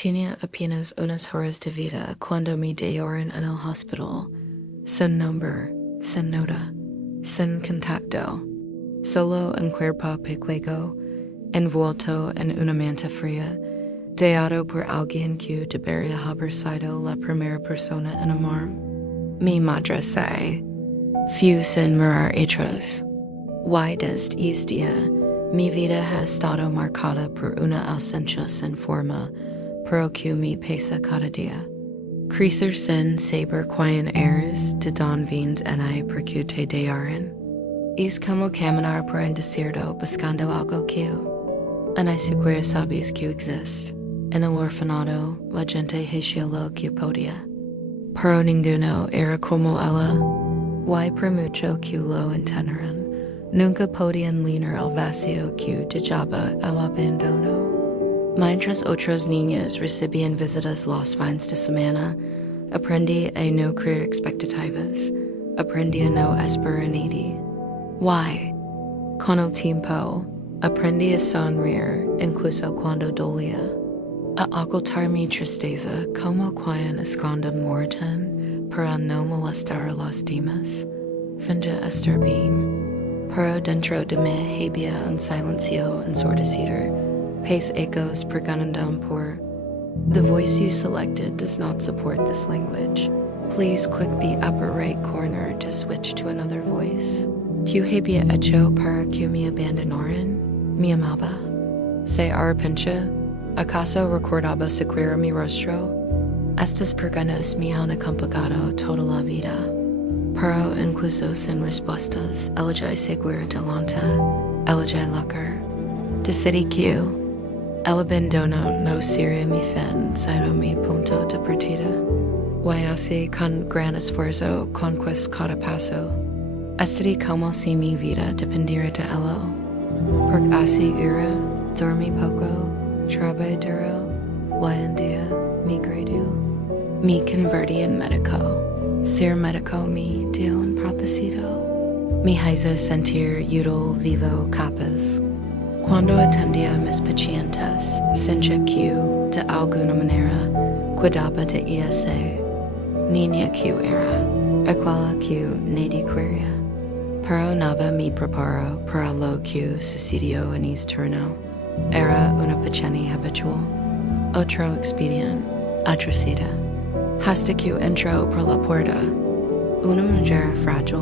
Tenía apenas unas horas de vida cuando me dejaron en el hospital, sin nombre, sin nota, sin contacto, solo un cuerpo pequeño, envuelto en una manta fría, dejado por alguien que debería haber sido la primera persona en amar. Mi madre se fue sin mirar atrás. Y desde ese día, mi vida ha estado marcada por una ausencia sin forma, pero que me pesa cada día. Crecer sin saber quién eres, de don vienes en ahí porque te dejaron. Es como caminar por un desierto buscando algo que ni siquiera sabes que existe. En el orfanato, la gente hacía lo que podía. Pero ninguno era como ella. Y por mucho que lo intentaran, nunca podían llenar el vacío que dejaba el abandono. Mientras otros niños recibían visitas los fines de semana, aprendí a no crear expectativas, aprendí a no esperar nadie. Y, con el tiempo, aprendí a sonreír incluso cuando dolía, a ocultar mi tristeza como quien esconde muerten para no molestar a los demás. Finge estar bien, pero dentro de mí había un silencio ensordecido. Pace echoes preguntando por the voice you selected does not support this language. Please click the upper right corner to switch to another voice. ¿Qué había hecho para que me abandonaran? Mi amaba. ¿Se arrepintió? ¿Acaso recordaba siquiera mi rostro? Estas preguntas me han acompañado toda la vida. Pero incluso sin respuestas, elegí seguir adelante, elegí luchar. Decidí que el abandono no sería mi fin, sino mi punto de partida. Y así, con gran esfuerzo, conquisté cada paso. Decidí como si mi vida dependiera de ello. Porque así era, dormí poco, trabajé duro, y un día me gradué. Me convertí en médico. Ser médico me dio un propósito. Me hizo sentir útil, vivo, capaz. Cuando atendía a mis pacientes, sentía que, de alguna manera, cuidaba de esa niña que era, aquella que nadie quería. Pero nada me preparó para lo que sucedió en ese turno. Era una pequeña habitual, otro expediente, otra cita. Hasta que entró por la puerta, una mujer frágil,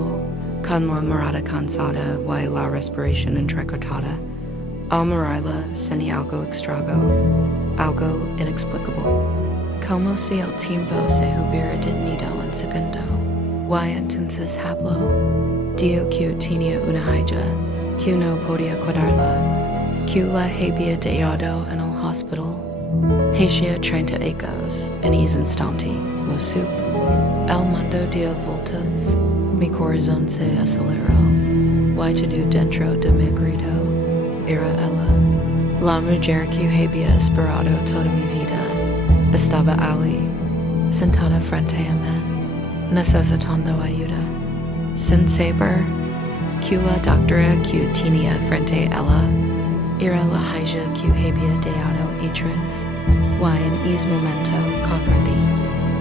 con la mirada cansada y la respiración entrecortada. Al mirarla sentí algo extraño, algo inexplicable, como si el tiempo se hubiera detenido un segundo. Y entonces habló. Dijo que tenía una hija, que no podía cuidarla, que la había dejado en el hospital. Hacía 30 años, en ese instante, lo supe. El mundo dio vueltas, mi corazón se aceleró. Y todo dentro de mi grito era ella, la mujer que había esperado toda mi vida. Estaba allí, sentada frente a mí, necesitando ayuda. Sin saber que la doctora que tenía frente a ella era la hija que había dejado atrás. Y en ese momento comprendí.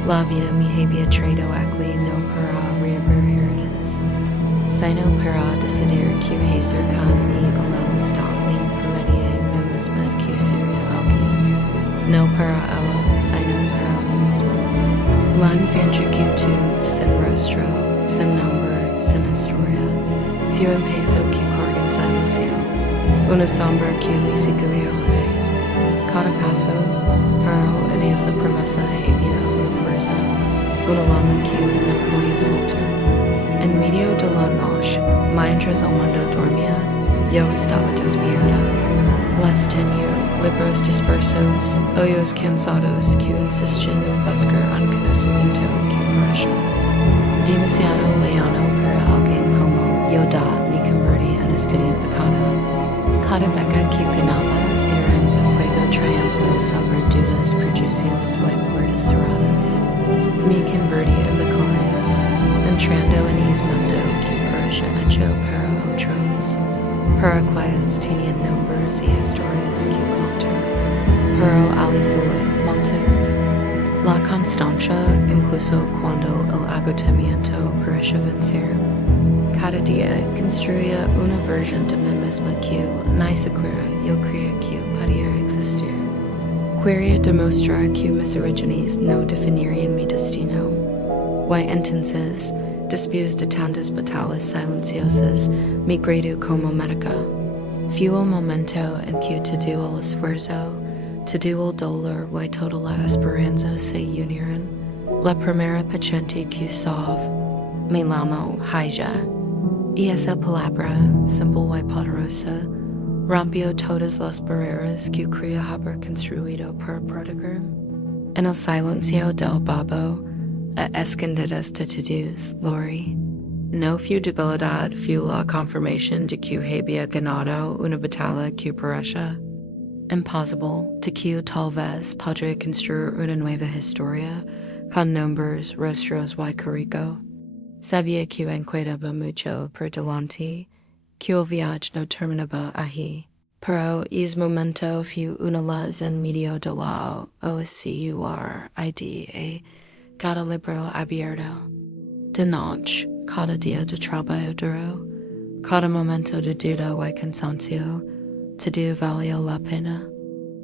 La vida me había traído aquí no para reaburrirlas, sino para decidir que hacer con y la amistad me permitía mí misma que sería alguien. No para ella, sino para mí misma. La infancia que tuve sin rostro, sin nombre, sin historia, fue un peso que cargué en silencio, una sombra que me siguió cada paso, pero en esa promesa había una fuerza, una lama que no podía soltar. En medio de la noche, mientras el mundo dormía, yo estaba despierta. Las tenía libros dispersos, ojos cansados que insistían en buscar un conocimiento que parece demasiado lejano para alguien como yo. Me convertí en estudiante pecado. Cada beca que ganaba era un juego triunfo sobre dudas, prejuicios y puertas cerradas. Me convertí en becaria, entrando en ese mundo que parece hecho para otros, para quienes tenían nombres y historias que contar. Pero allí fue, monté La constancia, incluso cuando el agotamiento parece vencer. Cada día construía una versión de mí misma que ni siquiera yo creía que podía existir. Quería demostrar que mis orígenes no definirían mi destino. Why entonces, después de tantas batallas silenciosas, me gradué como médico. Fue el momento en que todo el esfuerzo, todo el dolor y toda la esperanza se unieron. La primera paciente que salve, me llamo Hija. Y esa palabra, simple y poderosa, rompió todas las barreras que creía haber construido por proteger. En el silencio del babo, a escondidas de todos, Lori. No fue debilidad, fue la confirmación de que había ganado una batalla que parecía imposible, de que tal vez podría construir una nueva historia, con nombres, rostros y currico. Sabía que quedaba mucho por delante, que el viaje no terminaba allí. Pero es momento fue una luz en medio de la OSCUR ID cada libro abierto. De noche, cada día de trabajo duro, cada momento de duda y cansancio, todo valió la pena.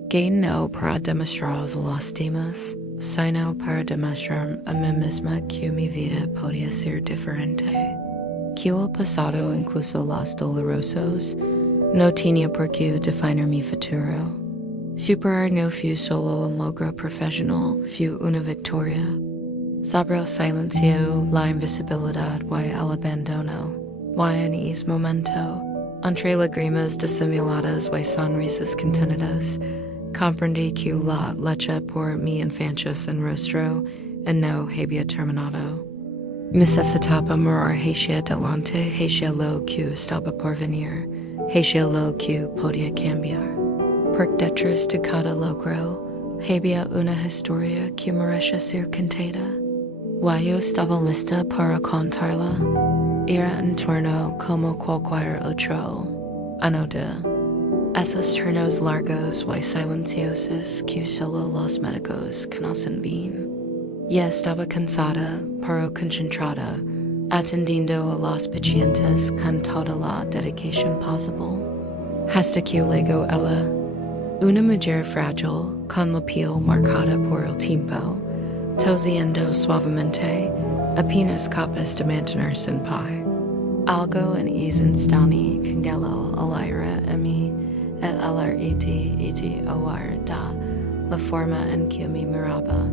Que no para demostrar los demás, sino para demostrar a mí misma que mi vida podía ser diferente. Que el pasado, incluso los dolorosos, no tenía por qué definir mi futuro. Superar no fue solo un logro profesional, fue una victoria. Sobre el silencio, la invisibilidad y el abandono, y en ese momento, entre lágrimas disimuladas y sonrisas contenidas, comprendí que la lucha por mi infancia sin rostro no había terminado. Necesitaba mirar hacia adelante, hacia lo que estaba por venir, hacia lo que podía cambiar. Porque detrás de cada logro, había una historia que merecía ser contada. Y yo estaba lista para contarla. Era en torno como cualquier otro. Anoda. Esos turnos largos y silenciosos que solo los médicos conocen bien. Ya estaba cansada, pero concentrada, atendiendo a los pacientes con toda la dedicación posible. Hasta que llegó ella, una mujer frágil, con la piel marcada por el tiempo, tosiendo suavemente, apenas capaz de mantenerse en pie. Algo en ese instante congeló el aire en mí, el aire da la forma en que me miraba,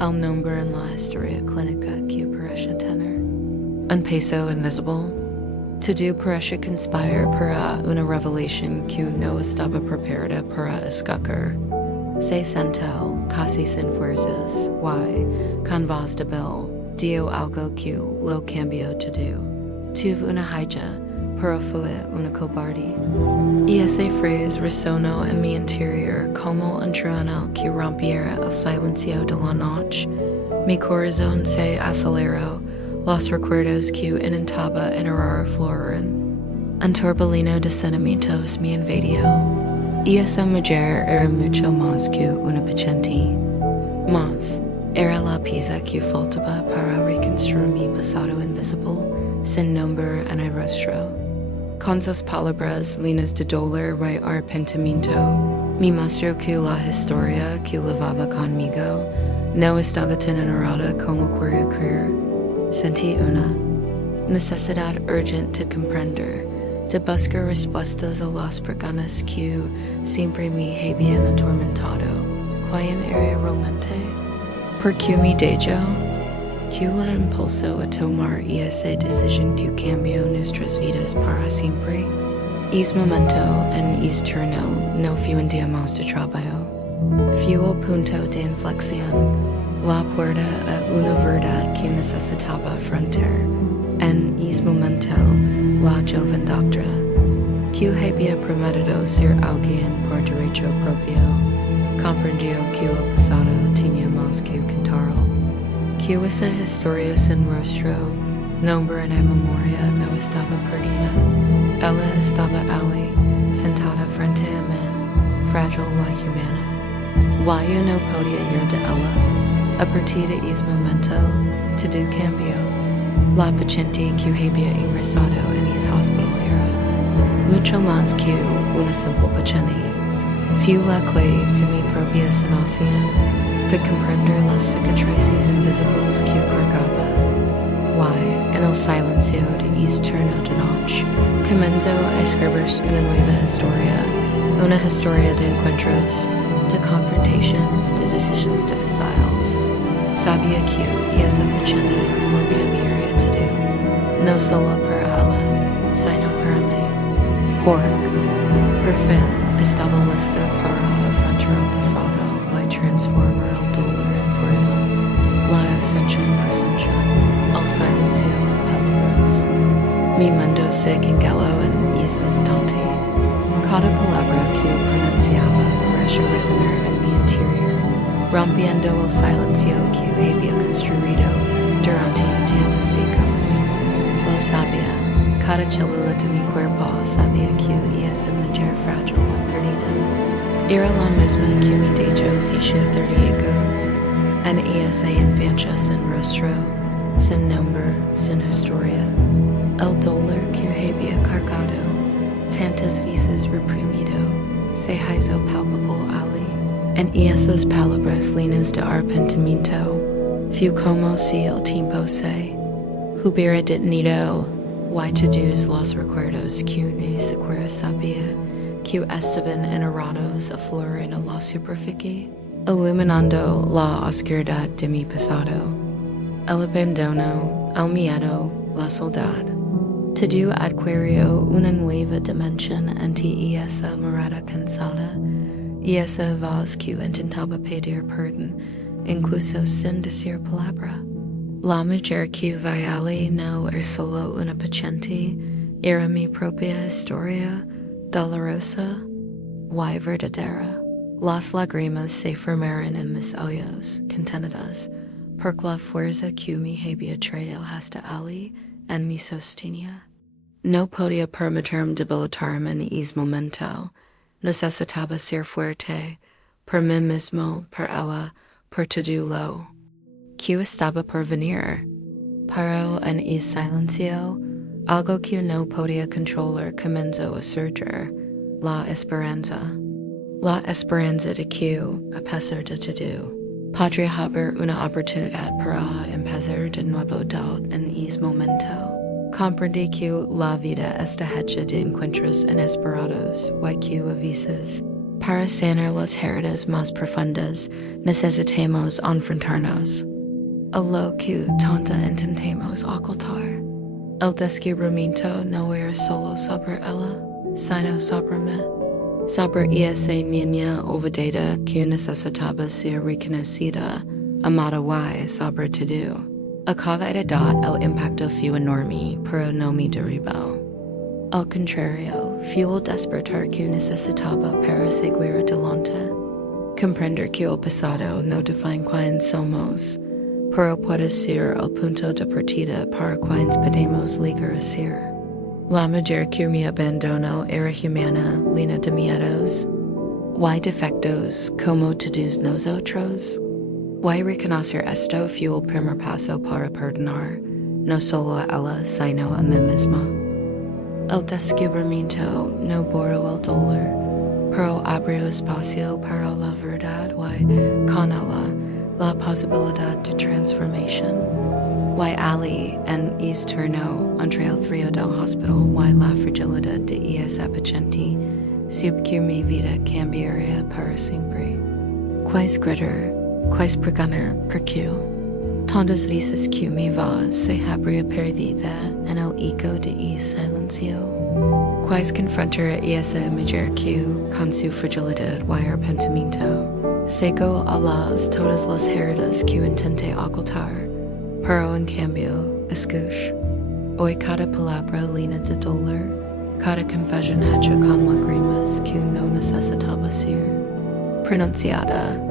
el nombre en la historia clínica que parecía tener. Un peso invisible, todo parecía conspirar para una revelación que no estaba preparada para escuchar. Se sentó, casi sin fuerzas, y, con voz débil, dio algo que lo cambió todo. Tuve una hija, pero fue una cobarde. Y esa frase resonó en mi interior como un trueno que rompiera el silencio de la noche. Mi corazón se aceleró, los recuerdos que intentaba ignorar floraron. Un torbellino de sentimientos me invadió. Y esa mujer era mucho más que una paciente. Más, era la pieza que faltaba para reconstruir mi pasado invisible, sin nombre en el rostro. Con sus palabras llenas de dolor y arrepentimiento, me mostró que la historia que llevaba conmigo no estaba tan enredada como quería creer. Sentí una necesidad urgente de comprender, de buscar respuestas a las preguntas que siempre me habían atormentado. ¿Quién era realmente? ¿Por qué me dejó? ¿Qué la impulsó a tomar esa decisión que cambió nuestras vidas para siempre? Ese momento en ese turno no fue un día más de trabajo. Fue el punto de inflexión, la puerta a una verdad que necesitaba afrontar. En ese momento, la joven doctora, que había prometido ser alguien por derecho propio, comprendió que el pasado tenía más que contarlo. Que esa historia sin rostro, nombre en la memoria no estaba perdida. Ella estaba allí, sentada frente a mí, frágil y humana. Yo no podía ir de ella. a partida es momento, to do cambio, la paciente que había ingresado en es hospital era mucho más que una simple paciente. Fue la clave de mi propia sanación, de comprender las cicatrices invisibles que cargaba. Why, en el silencio de es turno de noche, comenzo a escribir una nueva historia de encuentros, de confrontations, de decisions difíciles. Sabía que esa paciente lo cambiaría todo, no solo para ella, sino para mí. Por fin, estaba lista para afrontar el pasado y transformar el dolor en fuerza, la esencia en presencia, el silencio en palabras. Mi mundo se congeló en ese instante. Cada palabra que pronunciaba pareció resonar en mi interior, rompiendo el silencio que había construido durante tantos ecos. Lo sabía. Cada célula de mi cuerpo sabía que esa mujer frágil y perdida era la misma que me dijo Hija 30 ecos, en esa infancia sin rostro, sin nombre, sin historia. El dolor que había cargado, tantas veces reprimido, se hizo palpable ali, en esas palabras líneas de arrepentimiento, fue como si el tiempo se hubiera detenido. Why to-dos los recuerdos que ni siquiera sabía que estaban enterrados a flor en la superficie, iluminando la oscuridad de mi pasado, el abandono, el miedo, la soledad. Todo adquirió una nueva dimensión ante esa mirada cansada y esa voz que intentaba pedir perdón, incluso sin decir palabra. La mujer que Viali no era solo una paciente, era mi propia historia, dolorosa y verdadera. Las lágrimas se formaron en mis ojos, contenidas, por la fuerza que me había traído hasta allí en mi sostenía. No podía permitirme debilitarme en ese momento. Necesitaba ser fuerte, por mí mismo, por ella, por todo lo que estaba por venir. Pero en ese silencio, algo que no podía controlar comenzó a surgir, la esperanza. La esperanza de que, a pesar de todo, podría haber una oportunidad para empezar de nuevo en ese momento. Comprendí que la vida está hecha de encuentros inesperados y que a veces, para sanar las heridas más profundas, necesitamos enfrentarnos a lo que tanto intentamos ocultar. El descubrimiento no era solo sobre ella, sino sobre mí. Sobre esa niña olvidada que necesitaba ser reconocida, amada y sobre todo. A cada edad el impacto fue enorme, pero no me derribó. Al contrario, fue el despertar que necesitaba para seguir adelante. Comprender que el pasado no define quién somos, pero puede ser el punto de partida para quienes podemos llegar a ser. La mujer que me abandonó era humana, llena de miedos y defectos como todos nosotros. Y reconocer esto fue el primer paso para perdonar, no solo a ella, sino a mí misma. El descubrimiento no borró el dolor, pero abrió espacio para la verdad y con ella la posibilidad de transformación. Y allí, en ese turno, entre el frío del hospital y la fragilidad de esa paciente, supe que mi vida cambiaría para siempre. Quais gritar, quais pregonar, porque tantas veces que mi voz se habría perdida en el eco de ese silencio. Quais confrontar esa mujer que, con su fragilidad y arrepentimiento, cegó a todas las heridas que intenté ocultar, pero en cambio, escucho. Hoy cada palabra llena de dolor, cada confesión hecha con lágrimas que no necesitaba ser pronunciada,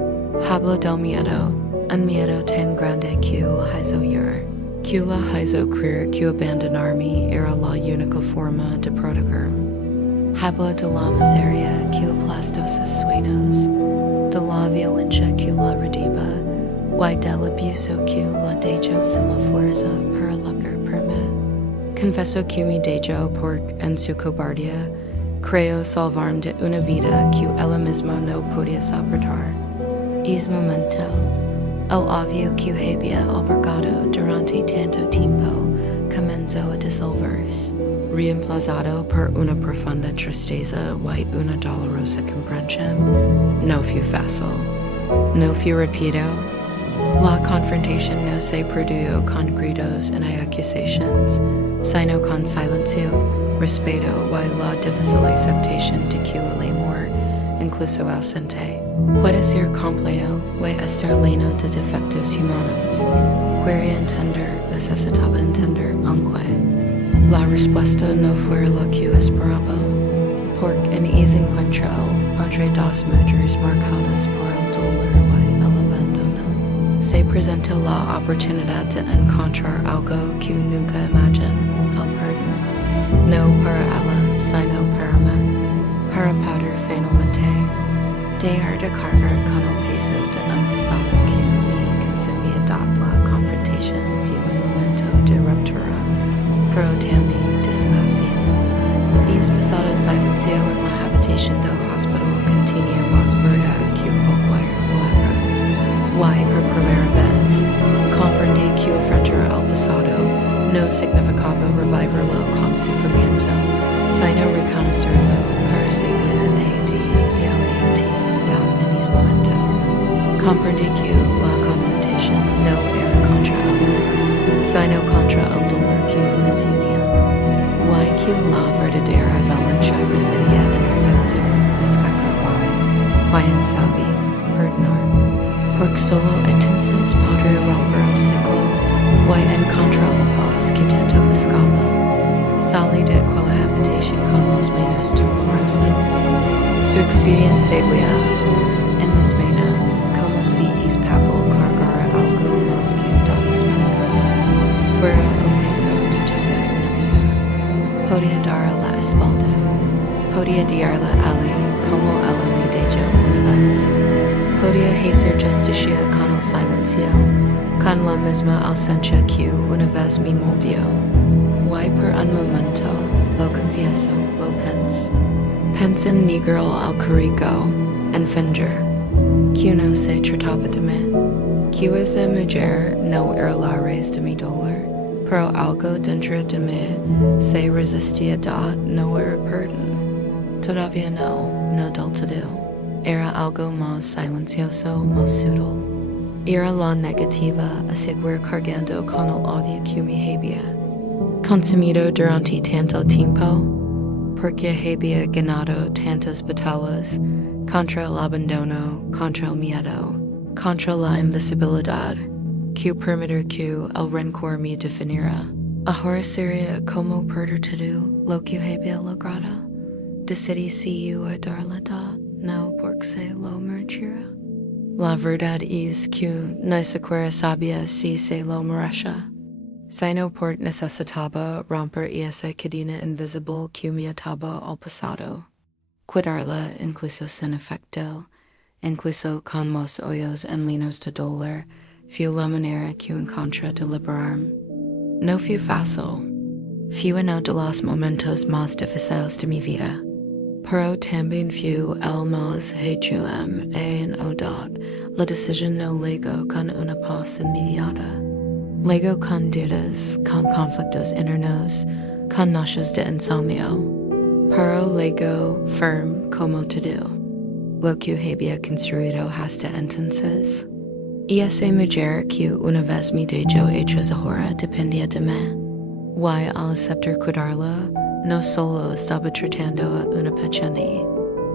hablo del miedo, un miedo tan grande que la hizo llorar, que la hizo creer que abandonarme era la única forma de protegerme. Hablo de la miseria que aplastó sus sueños, de la violencia que la redima, y delabuso q la dejo sima fuerza per lucre perme. Confesso q mi dejo por en su cobardia, creo salvarme de una vida que ella misma no podía soportar. Es momento, el obvio que había albergado durante tanto tiempo comenzó a disolverse, reemplazado por una profunda tristeza y una dolorosa comprensión. No fue fácil, no fue rápido. La confrontación no se produjo con gritos y acusaciones, sino con silencio, respeto y la difícil aceptación de que el amor, incluso ausente, puede ser complejo y estar lleno de defectos humanos. Quería entender, necesitaba entender, aunque la respuesta no fue la que esperaba, porque en ese encuentro entre dos mujeres marcadas por el dolor y el abandono, se presentó la oportunidad de encontrar algo que nunca imaginé, el perdón. No para ella, sino para mí, para poder finalmente dejar de cargar con el peso de un pasado que me consumía dada la confrontación fue un momento de ruptura, pero también de sanación. Es pasado silencio en la habitación del hospital continua más verdad que cualquier palabra. Y por primera vez, comprendí que enfrentar al pasado no significaba revivirlo con sufrimiento, sino reconocerlo para seguir adelante en ese momento. Comprendí que la confrontación no era contra él, sino contra el dolor que nos unía. Y que la verdadera violencia residía en aceptar, escapar y en saber perdonar. Porque solo entonces podrá romper el ciclo y encontrar la paz que tanto buscaba. Salí de aquella habitación con las manos temblorosas. Su experiencia seguía en mis manos como si es papel cargara algo más que datos médicos. Fuera un peso de toda una vida. Podía dar la espalda. Podía darla a Ali como ella me dijo una vez. Podía hacer justicia con el silencio, con la misma ausencia que una vez me moldeó. Y por un momento, lo confieso, lo penso. Penso en negro al curico, en fingir, que no se trataba de mí, que esa mujer no era la raíz de mi dolor, pero algo dentro de mí se resistía a no era perdón. Todavía no del todo. Era algo más silencioso, más sutil. Era la negativa a seguir cargando con el odio que me había consumido durante tanto tiempo, porque había ganado tantas batallas contra el abandono, contra el miedo, contra la invisibilidad, que permitir que el rencor me definiera. Ahora sería como perder todo lo que había logrado. Decidí seguir a darle no porque se lo mereciera. La verdad es que no siquiera sabía si se lo merecía, sino porque necesitaba romper esa cadena invisible que me ataba al pasado, cuidarla incluso sin efecto, incluso con más hoyos en llenos de dolor, fue la manera que encontré de liberarme. No fue fácil, fue uno de los momentos más difíciles de mi vida. Pero también fue el más hecho en odad. La decisión no llegó con una paz inmediata. Llegó con dudas, con conflictos internos, con noches de insomnio. Pero llegó firme como todo. Lo que había construido hasta entonces. Y esa mujer que una vez me dijo hechos ahora dependía de mí. Y al aceptar cuidarla, no solo estaba tratando a una pequeña.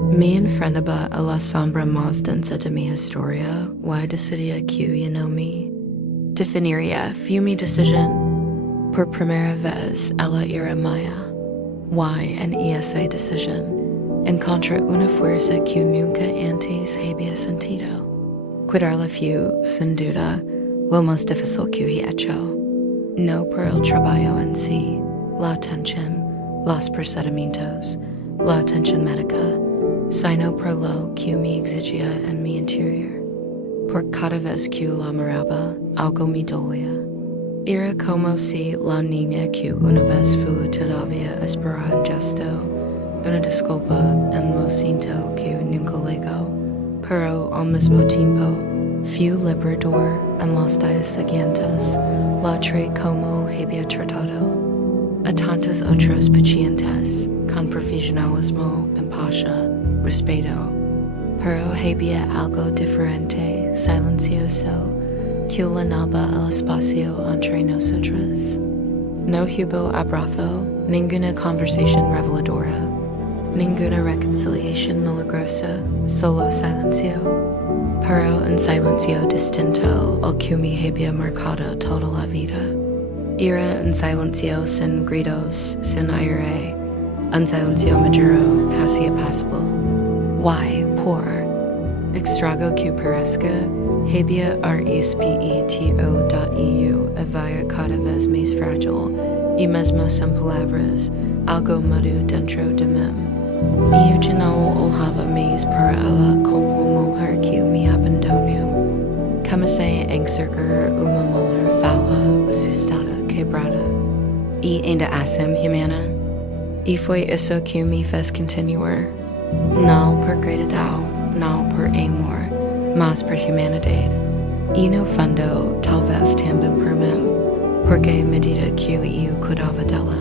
Me enfrentaba a la sombra más densa de mi historia y decidía que no me definiría. Fue mi decisión. Por primera vez, ella era mía. Y en esa decisión, encontré una fuerza que nunca antes había sentido. Cuidarla fue, sin duda, lo más difícil que he hecho. No por el trabajo en sí, la atención, los procedimientos, la atención médica, sino por lo que me exigía en mi interior. por cada vez que la miraba, algo me dolía. Era como si la niña que una vez fue todavía esperaba un gesto, una disculpa, en lo siento que nunca llegó, pero al mismo tiempo, fue liberador en los días siguientes, la traté como había tratado a tantos otros pacientes, con profesionalismo, empatía, respeto, pero había algo diferente, silencioso, que llenaba el espacio entre nosotros. No hubo abrazo, ninguna conversación reveladora, ninguna reconciliación milagrosa, solo silencio, pero un silencio distinto al que me había marcado toda la vida. Era un silencio sin gritos, sin aire, un silencio maduro, casi apacible. Why, por extrago que parezca, había respeto.eu havia cada vez más frágil, y mesmo sin palabras, algo mudó dentro de mí. Y yo ya no olhaba más para ela como mujer que me abandonó. Comecei a enxergar uma mulher falha, assustada, quebrada, e ainda assim humana. E foi isso que me fez continuar. Não por gratidão, não por amor, mas por humanidade. E no fundo, talvez também por mim, porque à medida que eu cuidava dela,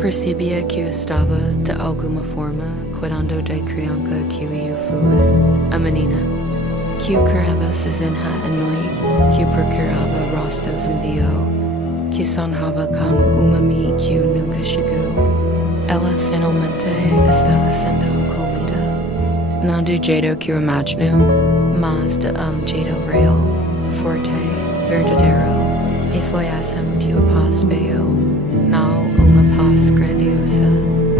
percebia que eu estava, de alguma forma, cuidando da criança que eu fui, a menina, que eu queria sozinha à noite, que eu procurava rostos em Dio, que sonhava com uma mim que eu nunca chegou. Ela finalmente estava sendo acolhida. Não do jeito que eu imagino, mas de jeito real, forte, verdadeiro. E foi assim que a paz veio, não uma paz grandiosa,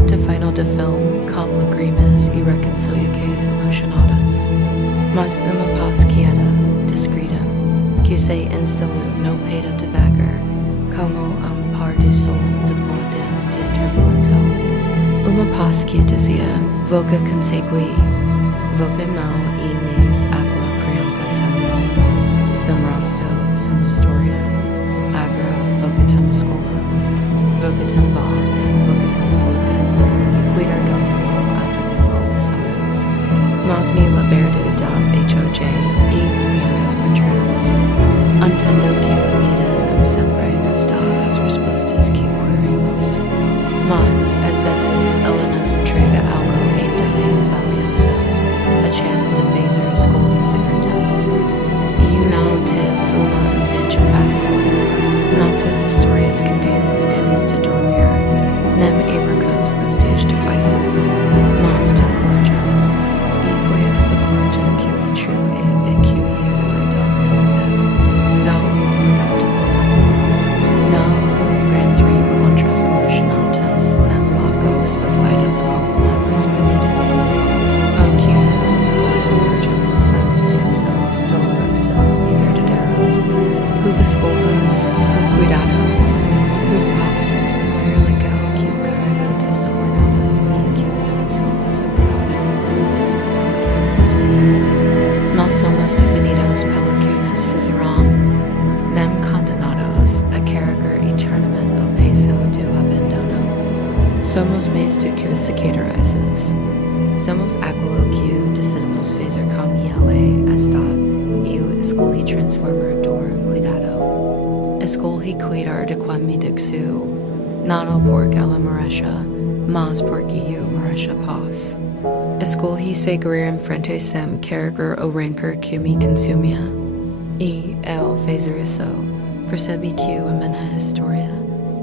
de final de filme com lágrimas e reconciliações emocionadas, mas uma paz quieta, discreta, que se instalou no peito devagar, como par do sol depois de turbulento. Uma paz que dizia, voca consegui, voca mal e mais água criança sem nome, sem rosto, sem história, água, voca tem escola, voca tem voz, voca tem forca, cuidar do mundo apanhou passado. Mas me liberto da HOJ e viendo para trás. Entendo que a vida não sempre nos dá as respostas que queremos, mas às vezes ela nos entrega algo ainda mais valioso, a chance de fazer escolhas diferentes. E eu não tive uma infância fácil, não tive histórias contidas antes de dormir, nem abracos nos dias difíceis, mas tive coragem. E foi essa coragem que me entrou e que eu ainda não fé. Não houve mudado de cor. Não houve grandes reencontros emocionantes, nem locos perfeitos com palavras bonitas. O que eu emerges um silencioso, doloroso e verdadeiro. Houve escolhas, houve cuidado, houve paz, houve legal que eu carrego desordenada e que eu não somos obrigados a viver. Nós somos definidos pelo que nos fizeram, nem condenados a carregar eternamente o peso do abandono. Somos mais do que os cicatrices. Somos aquilo que decidimos fazer com ele está e eu escolhi transformar dor em cuidado. Escolhi cuidar de quem me dixu, não porque ela merece, mas porque eu mereço paz. Escolhi seguir em frente sem carregar o rancor que me consumia. E, ao fazer isso, percebi que a minha história,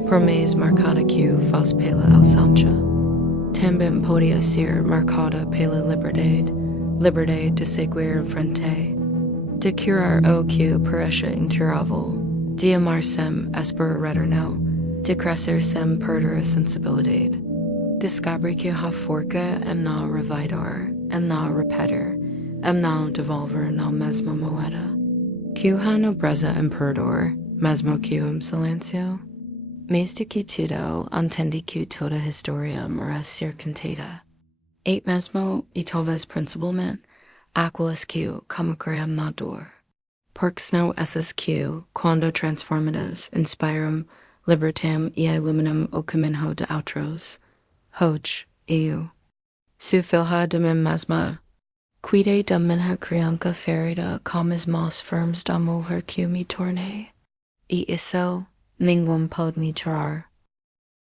por mais marcada que fosse pela ausência, também podia ser marcada pela liberdade, liberdade de seguir em frente, de curar o que parece incurável, de amar sem esperar retorno, de crescer sem perder a sensibilidade. Descobri que a forca é não revidar, é não repetir, é não devolver na mesma moeda. Que a nobreza em perdor, mesmo que em silêncio. Mais do que tudo, entendi que toda história merece ser contada. E mesmo, e talvez principalmente, aquelas que como queremos na dor. Porx no SSQ, quando transformadas, inspiram, libertam e illuminum ocuminho de outros. Hoc, eu. Su filha de mim mesma. Quide da minha criança ferida comes mos firmes da mulher que me tornei. E isso, ninguém pode me tirar.